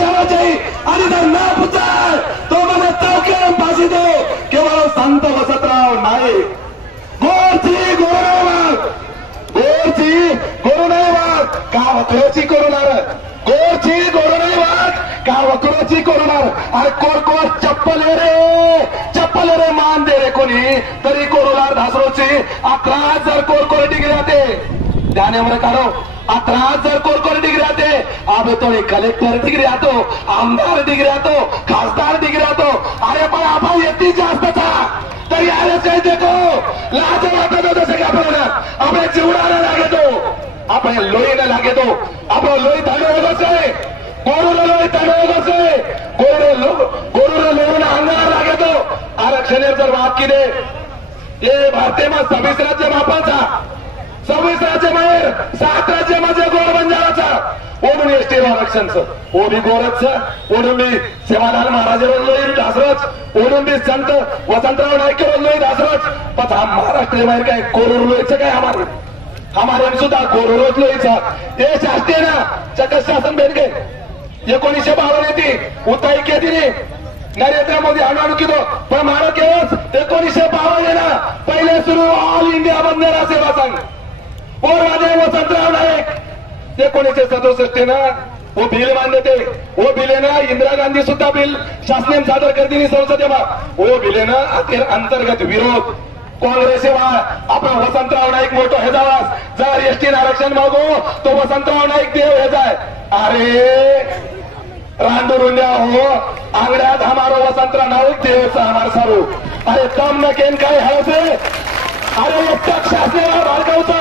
जाना चाहिए आणि जर ना पुचाल तो मला चौकीवर फाशी दो केवळ संत वसतराव नाईक गोरची गोरवाग गोरची गोरवाग का वक्रोची करूनार गोरची गोरवाग का वक्रोची करूनार अरे कोर चप्पल रे मान दे रे कोणी तरी कोरोनार धासरोची 11,000 कोर डिग्री आते ध्यान काढो 11,000 कोर डिग्री आते अब तो कलेक्टर डिग्री आतो आमदार डिग्री आतो खासदार डिग्री आतो अरे पण आपण येते जास्त था तरी आले काही देखो लाज वाटतो जसे की आपण चिवडायला लागे तो आपण लोईला लागे तो आपण लोई थांबवत असे गोरूला लोई थांबवत असे गोरूला लोईला अंगाला लागे तो आरक्षण जर वाद किदे हे भारतीय मग 26 राज्य बापाचा 26 राज्य माहेर 7 राज्य माझे गोर बंजाराचा ओढून एसटी आरक्षणचं ओढी गोरखचं ओढून मी सेवालाल महाराजांवर लोई दासरच ओढून मी संत वसंतराव नाईकवर लोई दासरच पण हा महाराष्ट्र माहेर काय कोरूर लोईचं काय हमारे सुद्धा गोरोरोच लोईचा हे शास्त्रीय ना चकस शासन भेट गए 1952 येते उताई केली नरेंद्र मोदी हणू किलो पण मारो केवळ 1952 ना पहिले सुरू ऑल इंडिया बंजारा सेवा संघ और माझे वसंतराव नाईक 1967 ना वो बिल मान्य थे वो बिले ना इंदिरा गांधी सुद्धा बिल शासनाने सादर कर दिली संसदेમાં वो बिले ना अंतर्गत विरोध काँग्रेस आपण वसंतराव नाईक मोठो हे जावास जर एसटी आरक्षण मागो तो वसंतराव नाईक देव हे जाय अरे रांडुरुंड्या हो आंगड्यात हमारो वसंतराव नाईक देवचा हमार सारू अरे कम न केन काय हवसे अरे एकटाक शासनाला भाडकावचा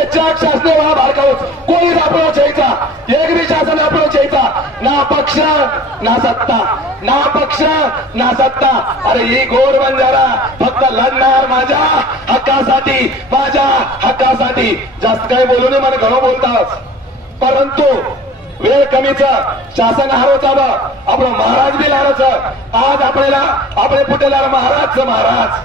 एकटाक शासनाला भाडकावच कोणी अप्रोच यायचा एक बी शासन अप्रोच यायचा ना पक्ष ना सत्ता ना पक्ष ना सत्ता अरे ही गोर बंजारा फक्त लढणार माझ्या हक्कासाठी जास्त काही बोलू नये मला घणं बोलताच परंतु वेळ कमीचा शासन हारोच आपलं महाराज बी लाराचं आज आपले फुटेलार महाराज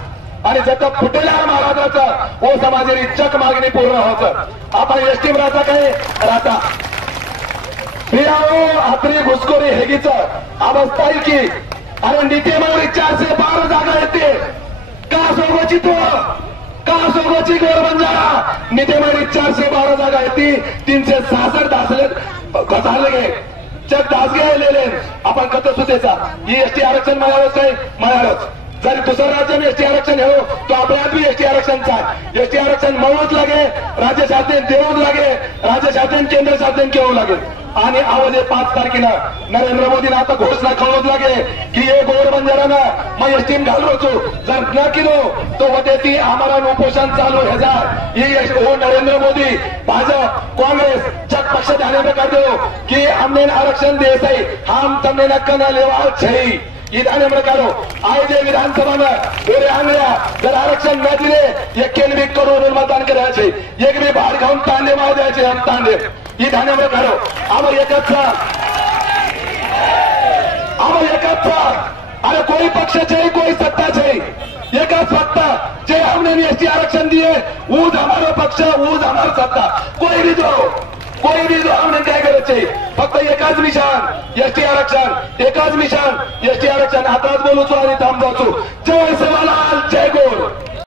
आणि जर फुटेलार महाराजाचं ओ समाजाची चक मागणी पूर्ण होत आपण एसटी राहता काय राहता प्रियाओ आत्री घुसखोरी हेगीचं अवस्था की अरे नीतीमावरी 412 जागा येते का सोबची गोर बंजारा नीतीमावरी 412 जागा येते 366 घसाले गे चक दास गेलेले आपण कत सुतेचा ही एसटी आरक्षण मिळालंच जर दुसरं राज्य में एसटी आरक्षण हो तो आपल्यात भी एसटी आरक्षणचा एसटी आरक्षण मळूच लागे राज्य शासन देऊच लागे राज्य शासन केंद्र शासन केवू लागेल आणि आवडे 5 तारखेला नरेंद्र मोदीने आता घोषणा कळवूच लागे की हे गोर बंजारांना मग एसटी घालू जर न किलो तो होते ती आम्हाला उपोषण चालू हे जा ही नरेंद्र मोदी भाजप कांग्रेस जग पक्ष ध्यान में कर दो कि हमने आरक्षण दे सही हम तमने नक्कन लेवा छई ईदाने करो आए जे विधानसभा में पूरे आंगल्या जर आरक्षण न दिले एक केंद्र करून मतदान करायचे एक भी भाड खाऊन तांडे मार द्यायचे हम तांडे ईदाने करो आम्हाला एकच अरे कोई पक्ष चाहिए कोई सत्ता चाहिए एक सत्ता जे हमने एसटी आरक्षण दिए ऊज हमारा पक्ष ऊज हमारा सत्ता कोई भी दो हमने काय करायचे फक्त एकाच मिशन एसटी आरक्षण एकाच मिशन एसटी आरक्षण आताच बोलूचो आणि थांबवतो जय सेवालाल जय गोर